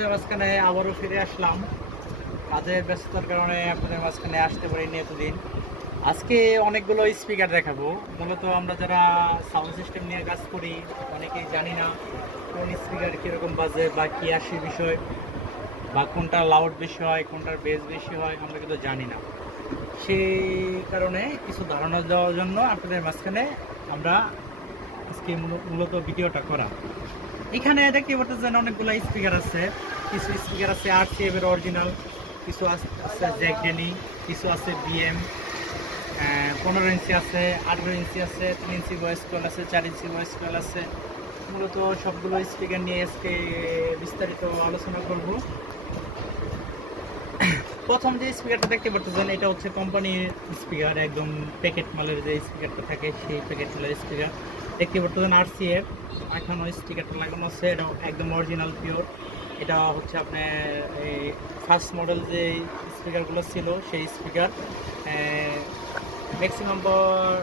আপনাদের মাঝখানে আবারও ফিরে আসলাম। কাজের ব্যস্ততার কারণে আপনাদের মাঝখানে আসতে পারিনি এতদিন। আজকে অনেকগুলো স্পিকার দেখাবো। মূলত আমরা যারা সাউন্ড সিস্টেম নিয়ে কাজ করি, অনেকেই জানি না কোন স্পিকার কীরকম বাজে বা কী আসে বিষয় বা কোনটা লাউড বেশি হয়, কোনটার বেস বেশি হয়, আমরা কিন্তু জানি না। সেই কারণে কিছু ধারণা দেওয়ার জন্য আপনাদের মাঝখানে আমরা আজকে মূলত ভিডিওটা করা। এখানে দেখতে পাচ্ছেন অনেকগুলো স্পিকার আছে। কিছু স্পিকার আছে আর সি এর অরিজিনাল কিছু আছে- জ্যাকডেনি কিছু আছে বিএম পনেরো ইঞ্চি আছে, আঠেরো ইঞ্চি আছে, তিন ইঞ্চি ভয়েস কল আছে, চার ইঞ্চি ভয়েস কল আছে। মূলত সবগুলো স্পিকার নিয়ে আজকে বিস্তারিত আলোচনা করব। প্রথম যে স্পিকারটা দেখতে পাচ্ছেন এটা হচ্ছে কোম্পানির স্পিকার একদম প্যাকেট মালের যে স্পিকারটা থাকে, সেই প্যাকেট মালের স্পিকার দেখতে পাচ্ছেন আর সি এফ এখনও স্টিকারটা লাগানো আছে, এটা একদম অরিজিনাল পিওর এটা হচ্ছে আপনার এই ফার্স্ট মডেল যে স্পিকারগুলো ছিল, সেই স্পিকার ম্যাক্সিমাম পাওয়ার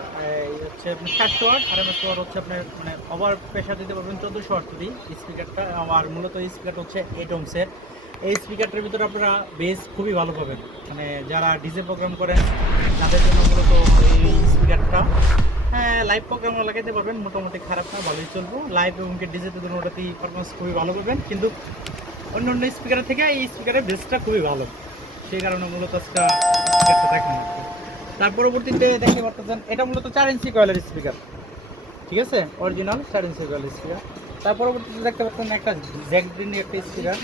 হচ্ছে আপনার সাতশো watt R M S power হচ্ছে আপনার মানে ওভার প্রেশার দিতে পারবেন চোদ্দোশো ওয়াট যদি স্পিকারটা আর মূলত স্পিকারটা হচ্ছে এইট ওমসের এই স্পিকারটার ভিতরে আপনারা বেস খুবই ভালো পাবেন। মানে যারা ডিজে প্রোগ্রাম করেন, তাদের জন্য মূলত এই স্পিকারটা লাইভ প্রোগ্রামও লাগাইতে পারবেন, মোটামুটি খারাপ না, ভালোই চলবো। লাইভ এবং ডিজেতে দুটোতেই পারফরমেন্স খুবই ভালো পাবেন কিন্তু অন্য অন্য স্পিকারের থেকে এই স্পিকারের বেসটা খুবই ভালো। সেই কারণে মূলত আজকে স্পিকারটা দেখেন তার পরবর্তীতে দেখতে পাচ্ছেন এটা মূলত চার ইঞ্চি কয়েলের স্পিকার ঠিক আছে? অরিজিনাল চার ইঞ্চি কয়েলের স্পিকার তার পরবর্তীতে দেখতে পাচ্ছেন একটা জ্যাকড্রিন একটা স্পিকার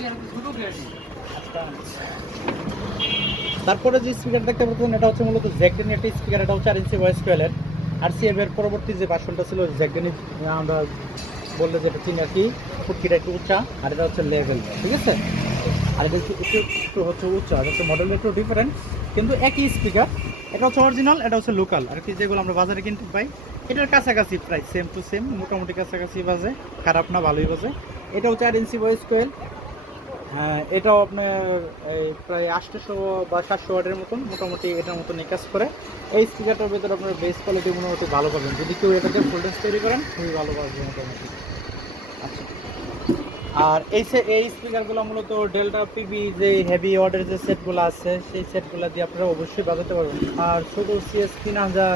তারপরে যে স্পিকার দেখতে পাচ্ছেন এটা হচ্ছে মূলত জ্যাকডেনি একটা স্পিকার এটা হচ্ছে চার ইঞ্চি ভয়েস কয়েলের আর সি এর পরবর্তী যে ভার্সনটা ছিল জ্যাকডেনি আমরা বললে যেটা চিনি আর কি ফুটকিটা একটু উঁচা, আর এটা হচ্ছে লেভেল, ঠিক আছে? আর এটা একটু একটু একটু হচ্ছে উঁচা, এটা হচ্ছে মডেল একটু ডিফারেন্ট কিন্তু একই স্পিকার এটা হচ্ছে অরিজিনাল এটা হচ্ছে লোকাল আর কি যেগুলো আমরা বাজারে কিনতে পাই, এটার কাছাকাছি প্রায় সেম টু সেম মোটামুটি কাছাকাছি বাজে, খারাপ না, ভালোই বাজে। এটাও চার ইঞ্চি ভয়েস কোয়েল এটাও আপনার এই প্রায় আটশোশো বা সাতশো ওয়াটের মতন, মোটামুটি এটার মতন কাজ করে। এই স্পিকারটার ভিতরে আপনার বেস কোয়ালিটি মোটামুটি ভালো পাবেন। যদি কেউ এটাতে ফোল্ডেন্স তৈরি করেন, খুবই ভালো পাবেন মোটামুটি। আচ্ছা। আর এই এই স্পিকারগুলো মূলত ডেল্টা পিবি যে হেভি ওয়ার্ডের যে সেটগুলো আছে, সেই সেটগুলো দিয়ে আপনারা অবশ্যই বাজাতে পারবেন। আর ছোট সিএস তিন হাজার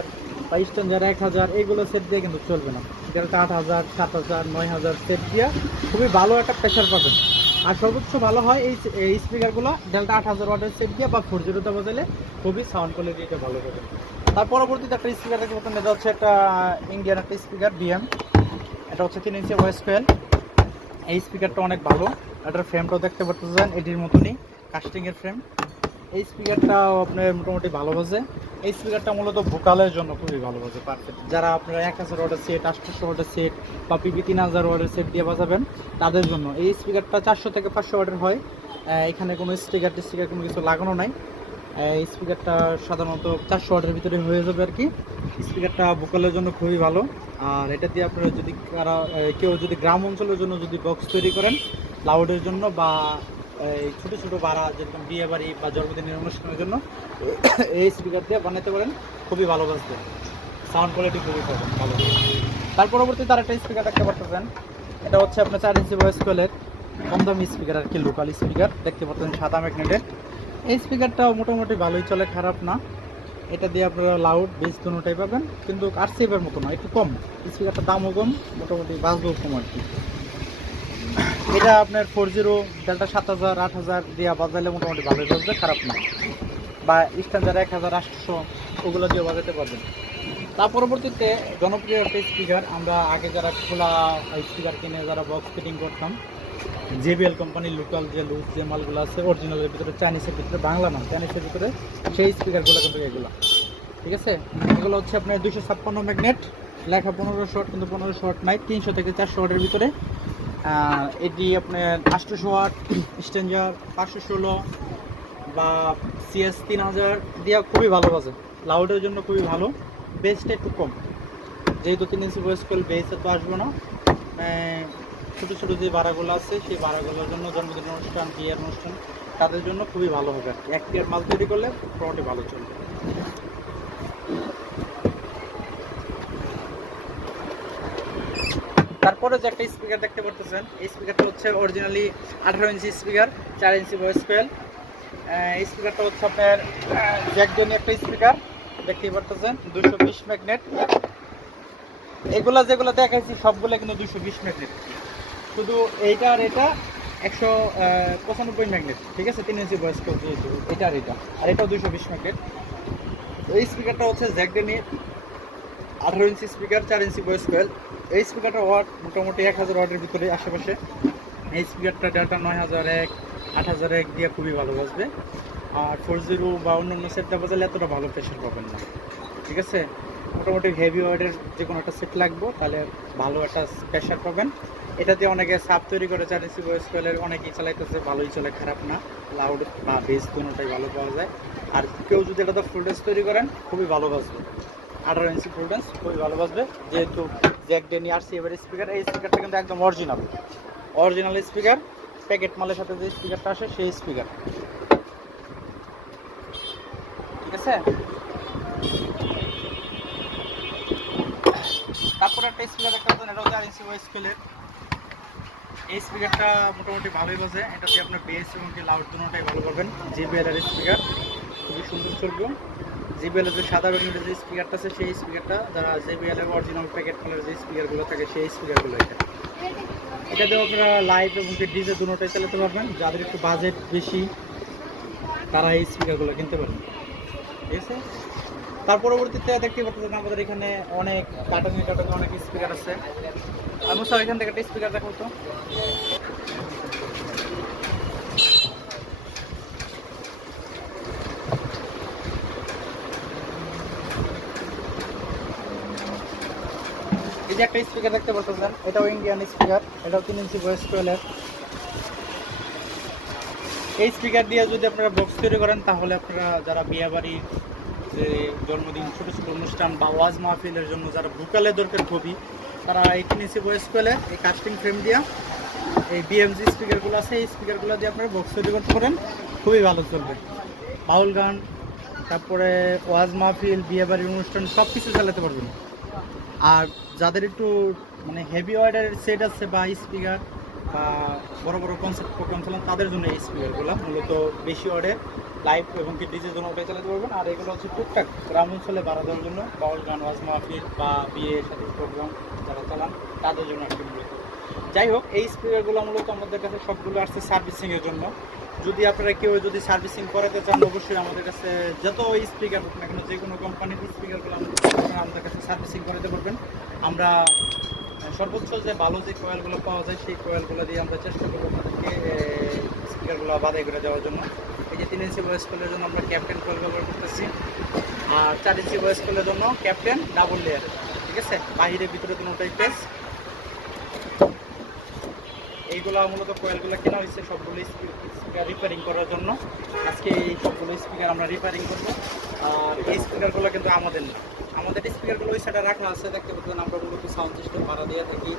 বা স্ট্যান্ডার এক হাজার, এইগুলো সেট দিয়ে কিন্তু চলবে না। ডেল্টা আট হাজার, সাত হাজার, নয় হাজার সেট দিয়ে খুবই ভালো একটা প্রেশার পাবেন। আর সর্বোচ্চ ভালো হয় এই এই স্পিকারগুলো ডেল্টা আট হাজার ওয়াটের সেট দিয়ে বা ফোর জিরোতে বাজালে খুবই সাউন্ড কোয়ালিটিটা ভালো হবে। তার পরবর্তীতে একটা স্পিকার দেখতে পাচ্ছেন এটা হচ্ছে একটা ইন্ডিয়ান একটা স্পিকার বিএম এটা হচ্ছে তিন ইঞ্চি ভয়েস কোয়েল এই স্পিকারটা অনেক ভালো। এটার ফ্রেমটাও দেখতে পাচ্ছেন এটির মতনই। কাস্টিংয়ের ফ্রেম এই স্পিকারটাও আপনার মোটামুটি ভালো বাজে। এই স্পিকারটা মূলত ভোকালের জন্য খুবই ভালো বাজে পারফেক্ট যারা আপনারা এক হাজার ওয়ার্ডের সেট আটশোশো ওয়ার্ডের সেট বা পিপি তিন হাজার ওয়ার্ডের সেট দিয়ে বাজাবেন, তাদের জন্য এই স্পিকারটা চারশো থেকে পাঁচশো ওয়ার্ডের হয়। এখানে কোনো স্টিকার টিস্টিকার কোনো কিছু লাগানো নাই। এই স্পিকারটা সাধারণত চারশো ওয়াটের ভিতরে হয়ে যাবে আর কি। স্পিকারটা ভোকালের জন্য খুবই ভালো। আর এটা দিয়ে আপনারা যদি কারা কেউ যদি গ্রাম অঞ্চলের জন্য যদি বক্স তৈরি করেন লাউডের জন্য বা এই ছোটো ছোটো বাড়া, যেরকম বিয়ে বাড়ি বা জন্মদিনের অনুষ্ঠানের জন্য, এই স্পিকার দিয়ে বানাতে পারেন, খুবই ভালো বাজবে সাউন্ড কোয়ালিটি খুবই ভালো তার পরবর্তী তার একটা স্পিকার দেখতে পাচ্ছেন এটা হচ্ছে আপনার চার ইঞ্চি ভয়েস কোয়েলের কম দামি স্পিকার আর কি লোকাল স্পিকার। দেখতে পাচ্ছেন সাদা ম্যাগনেটের। এই স্পিকারটাও মোটামুটি ভালোই চলে, খারাপ না। এটা দিয়ে আপনারা লাউড বেস দুটাই পাবেন, কিন্তু আরসিএফের মতো না, একটু কম। স্পিকারটার দামও কম, মোটামুটি বাজবেও কম আর কি। এটা আপনার ফোর জিরো ডেল্টা সাত হাজার, আট হাজার দিয়ে বাজালে মোটামুটি ভালোই বাজবে, খারাপ না। বা স্ট্যান্ডার্ড এক হাজার আটশো, ওগুলো দিয়ে বাজাতে পারবেন। তার পরবর্তীতে জনপ্রিয় একটা স্পিকার আমরা আগে যারা খোলা স্পিকার কিনে যারা বক্স ফিটিং করতাম জেবিএল কোম্পানির লোকাল যে লুজ যে মালগুলো আছে অরিজিনালের ভিতরে চাইনিজের ভিতরে, বাংলা না চাইনিজের ভিতরে, সেই স্পিকারগুলো কিন্তু এগুলো। ঠিক আছে? এগুলো হচ্ছে আপনার দুশো ছাপ্পান্ন ম্যাগনেট লেখা পনেরো শট কিন্তু পনেরো শট নাই, তিনশো থেকে চারশো ওয়াটের ভিতরে। এটি আপনার আটশোশো ওয়াট স্ট্যান্ডার পাঁচশো ষোলো বা সিএস তিন হাজার দিয়া খুবই ভালো বাজে লাউডের জন্য খুবই ভালো। বেসটা একটু কম। যেহেতু তিন ইঞ্চি ভয়েস কল বেসে তো আসবে না। ছোটো ছোটো যে ভাড়াগুলো আছে, সেই ভাড়াগুলোর জন্য জন্মদিন অনুষ্ঠান, বিয়ের অনুষ্ঠান, তাদের জন্য খুবই ভালো হবে এক পেয়ার মাল তৈরি করলে মোটামুটি ভালো চলবে। তারপরে যে একটা স্পিকার দেখতে পারতেছেন, এই স্পিকারটা হচ্ছে অরিজিনালি আঠারো ইঞ্চি স্পিকার চার ইঞ্চি ভয়েস কোয়েল স্পিকারটা হচ্ছে আপনার জ্যাকজনি একটা স্পিকার দেখতেই পারতেছেন দুশো বিশ ম্যাগনেট এগুলা যেগুলো দেখাইছি, সবগুলো কিন্তু দুশো বিশ ম্যাগনেট শুধু এইটা আর এটা একশো পঁচানব্বই ম্যাগনেট ঠিক আছে? তিন ইঞ্চি ভয়েস কোয়েল যেহেতু, এটা আর এটা, আর এটাও দুশো বিশ ম্যাগনেট এই স্পিকারটা হচ্ছে জ্যাকজনি আঠারো ইঞ্চি স্পিকার চার ইঞ্চি ভয়েস কোয়েল এই স্পিকারটা ওয়াট, মোটামুটি এক হাজার ওয়াটের ভিতরে আশেপাশে। এই স্পিকারটা ডেল্টা নয় হাজার এক, আট হাজার এক দিয়ে খুবই ভালো বাজবে। আর ফোর জিরো বা অন্য অন্য সেটটা বাজালে এতটা ভালো প্রেশার পাবেন না। ঠিক আছে? মোটামুটি হেভি ওয়ার্ডের যে কোনো একটা সেট লাগবে, তাহলে ভালো একটা প্রেশার পাবেন। এটাতে অনেকে সাপ তৈরি করে ইঞ্চি ভয়েস কোয়েলের অনেকেই চালাইতেছে, ভালোই চলে, খারাপ না। লাউড বা বেস দুটোটাই ভালো পাওয়া যায়। আর কেউ যদি এটাতে ফুল ডেন্স তৈরি করেন, খুবই ভালো বাজবে। আঠারো ইঞ্চি ফুল ডেন্স খুবই ভালো বাজবে। যেহেতু জ্যাক ডেনি আর সিএবার স্পিকার এই স্পিকারটা কিন্তু একদম অরিজিনাল অরিজিনাল স্পিকার প্যাকেট মালের সাথে যে স্পিকারটা আসে, সেই স্পিকার ঠিক আছে? তারপরে একটা স্পিকার দেখতে পাচ্ছেন এটা হচ্ছে আর ইঞ্চি ওয়াই স্কেলের এই স্পিকারটা মোটামুটি ভালোই বাজে। এটা দিয়ে আপনার বেস এবং লাউড দুটোটাই ভালো পাবেন জিবিএল এর স্পিকার খুবই সুন্দর চলবে। জিবিএল এর যে সাদা রঙের যে স্পিকারটা আছে, সেই স্পিকারটা যারা জিবিএল এর অরিজিনাল প্যাকেট মালের যে স্পিকারগুলো থাকে, সেই স্পিকারগুলো এটা। এটা দিয়ে আপনারা লাইভ এবং ডিজে দুটোটাই চালাতে পারবেন, যাদের একটু বাজেট বেশি, তারা এই স্পিকারগুলো কিনতে পারবেন। ঠিক আছে? তার পরবর্তীতে দেখতে পাচ্ছেন আমাদের এখানে অনেক কাটানি কাটানি অনেক স্পিকার আছে। আমি স্যার এখান থেকে একটা স্পিকার দেখো তো। এই যে একটা স্পিকার দেখতে পাচ্ছেন এটাও ইন্ডিয়ান স্পিকার এটাও তিন ইঞ্চি ভয়েস কোয়েলের এই স্পিকার দিয়ে যদি আপনারা বক্স তৈরি করেন, তাহলে আপনারা যারা বিয়ে বাড়ি যে জন্মদিন, ছোটো ছোটো অনুষ্ঠান বা ওয়াজ মাহফিলের জন্য যারা ভুকালে দরকার খুবই তারা এই তিন ইঞ্চি ভয়েস কোয়েলে এই কাস্টিং ফ্রেম দিয়ে এই বিএমজি স্পিকারগুলো আছে, এই স্পিকারগুলো দিয়ে আপনারা বক্স তৈরি করতে পারেন। খুবই ভালো চলবে। বাউল গান, তারপরে ওয়াজ মাহফিল, বিয়ে বাড়ির অনুষ্ঠান সব কিছু চালাতে পারবেন। আর যাদের একটু মানে হেভি ওয়ার্ডের সেট আছে বা স্পিকার বা বড় বড় কনসেপ্ট প্রোগ্রাম চালান তাদের জন্য এই স্পিকারগুলো মূলত বেশি ওয়ার্ডে লাইভ এবং কি ডিজের জন্য ওটাই চালাতে পারবেন। আর এগুলো হচ্ছে টুকটাক, গ্রাম অঞ্চলে বাড়া দেওয়ার জন্য বাউল, গান, ওয়াজ, মাহফিল বা বিয়ে সাথে প্রোগ্রাম যারা চালান, তাদের জন্য একটি মূলত। যাই হোক, এই স্পিকারগুলো মূলত আমাদের কাছে সবগুলো আসছে সার্ভিসিংয়ের জন্য। যদি আপনারা কেউ যদি সার্ভিসিং করাতে চান, অবশ্যই আমাদের কাছে যত স্পিকার হোক না কেন, যে কোনো কোম্পানির স্পিকারগুলো আপনারা আমাদের কাছে সার্ভিসিং করাতে পারবেন। আমরা সর্বোচ্চ যে ভালো যে কয়েলগুলো পাওয়া যায়, সেই কয়েলগুলো দিয়ে আমরা চেষ্টা করব আপনাদেরকে স্পিকারগুলো বাদাই করে দেওয়ার জন্য। এই যে তিন ইঞ্চি ভয়েস কলের জন্য আমরা ক্যাপ্টেন কয়েল ব্যবহার করতেছি। আর চার ইঞ্চি ভয়েস কলের জন্য ক্যাপ্টেন ডাবল লেয়ার ঠিক আছে? বাহিরে ভিতরে দুটোই পেস এইগুলো মূলত কয়েলগুলো কেনা হয়েছে, সবগুলো স্পিকার রিপেয়ারিং করার জন্য। আজকে এই সবগুলো স্পিকার আমরা রিপেয়ারিং করব। আর এই স্পিকারগুলো কিন্তু আমাদের না। আমাদের স্পিকারগুলো ওই সাইডে রাখা আছে, দেখতে পাচ্ছেন আমরা মূলত সাউন্ড সিস্টেম ভাড়া দিয়ে থাকি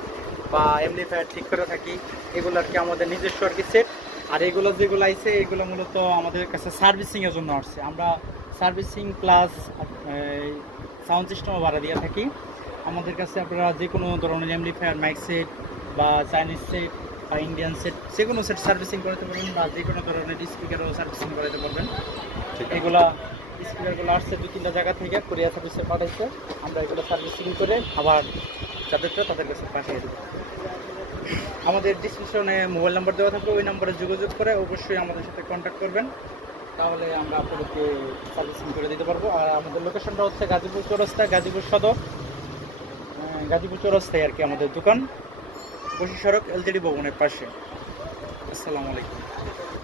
বা এমপ্লিফায়ার ঠিক করে থাকি। এগুলো আর কি আমাদের নিজস্ব আর কি সেট আর এগুলো যেগুলো আইছে, এগুলো মূলত আমাদের কাছে সার্ভিসিংয়ের জন্য আসছে। আমরা সার্ভিসিং প্লাস সাউন্ড সিস্টেমও ভাড়া দিয়ে থাকি। আমাদের কাছে আপনারা যে কোনো ধরনের এমপ্লিফায়ার মাইক সেট বা চাইনিজ সেট বা ইন্ডিয়ান সেট যে কোনো সেট সার্ভিসিং করাতে পারবেন বা যে কোনো ধরনের স্পিকারও সার্ভিসিং করাতে পারবেন। এগুলা স্পিকারগুলো আসছে দু তিনটা জায়গা থেকে কোরিয়া সার্ভিসে পাঠাইছে। আমরা এগুলো সার্ভিসিং করে আবার যাদেরটা তাদের কাছে পাঠিয়ে দেবো। আমাদের ডিসক্রিপশনে মোবাইল নাম্বার দেওয়া থাকবে ওই নাম্বারে যোগাযোগ করে অবশ্যই আমাদের সাথে কন্ট্যাক্ট করবেন। তাহলে আমরা আপনাদেরকে সার্ভিসিং করে দিতে পারব। আর আমাদের লোকেশনটা হচ্ছে গাজীপুর চৌরাস্তা গাজীপুর সদর। গাজীপুর চৌরাস্তায় আর কি আমাদের দোকান। বসি সড়ক এলজিডি ভবনের পাশে। আসসালামু আলাইকুম।